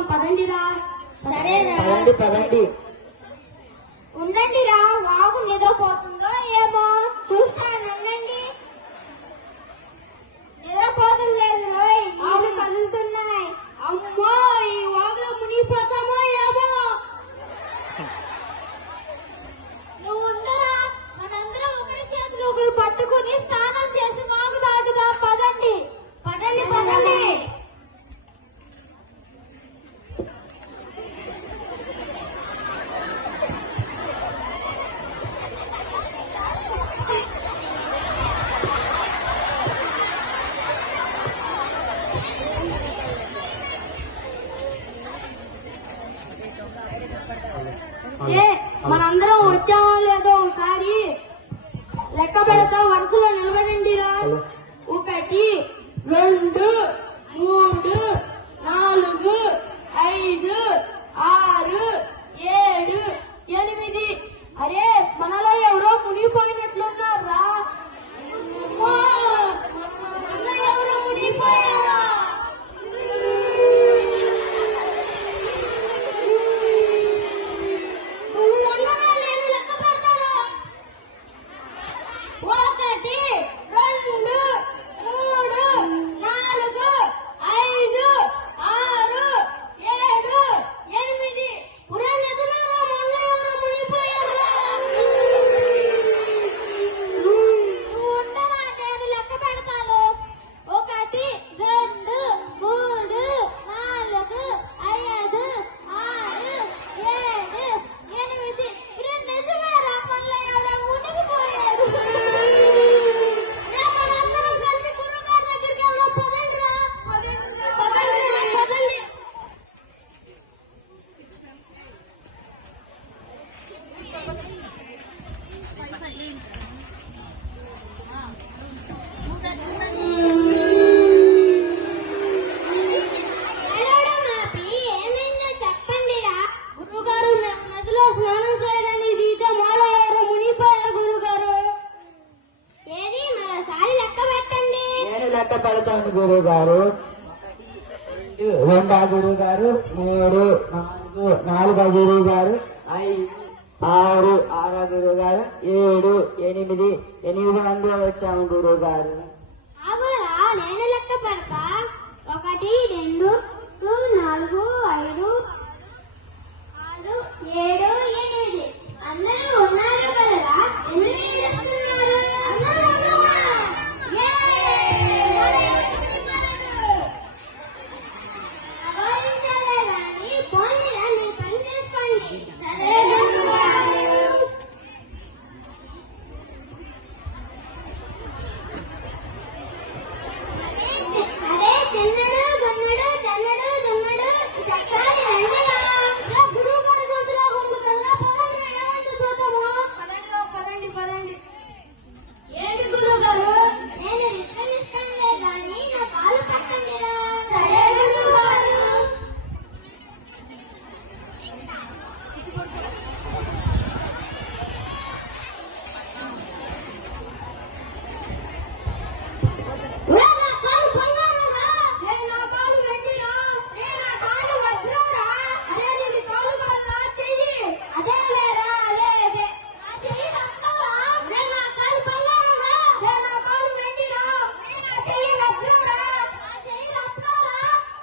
నిద్రపోదాం పదండిరా. సరేరా. పదండి పదండి. ఉండండిరా, వాగు నిద్రపోతుందో ఏమో చూస్తానండి. నిద్రపోతుంది లేదు రోయ్, నీళ్లు కదులుతున్నాయి. అమ్మో, ఈ వాగులో మునిగిపోతామో ఏమో. నువ్వు ఉండరా, మనందరం ఒకరి చేతులు ఒకరు పట్టుకుని స్నానం చేసి వాగు తాగుదాం పదండి. పదండి పదండి. మనందరం వచ్చామో లేదో ఒకసారి లెక్క పెడతాం. వరుసలో నిలబడండిరా. 1 2 3 4 5 6 7 8. అరే, మనలో ఎవరో మునిగిపోయినట్లున్నారా? మనలో ఎవరో మునిగిపోయారా? లెక్క పెడతాను గురువు గారు. 2 గురువు గారు, 3 4 గురువు గారు, 5 6 గురువు గారు, 7 8 మంది వచ్చాము గురువు గారు. నేను లెక్క పెడతా. 1 2 4 5 6 7 8. అందరూ ఉన్నారు కదరా, ఎందుకు ఏడుస్తున్నారు? పోనీరా, మీ పని చేసుకోండి. సరే అదే తిన్నడు గన్నడు తన్నడు దున్నడు చక్కని రండిరా. గురువు గారి గుర్తులో గుంపుకల్లా పదండి, ఏమంటూ చూద్దాము. పదండి పదండి. ఏంటి గురువు గారు? నేను విశ్రమిస్తానులే గాని నా కాలు పట్టండిరా. సరే గురువు గారు.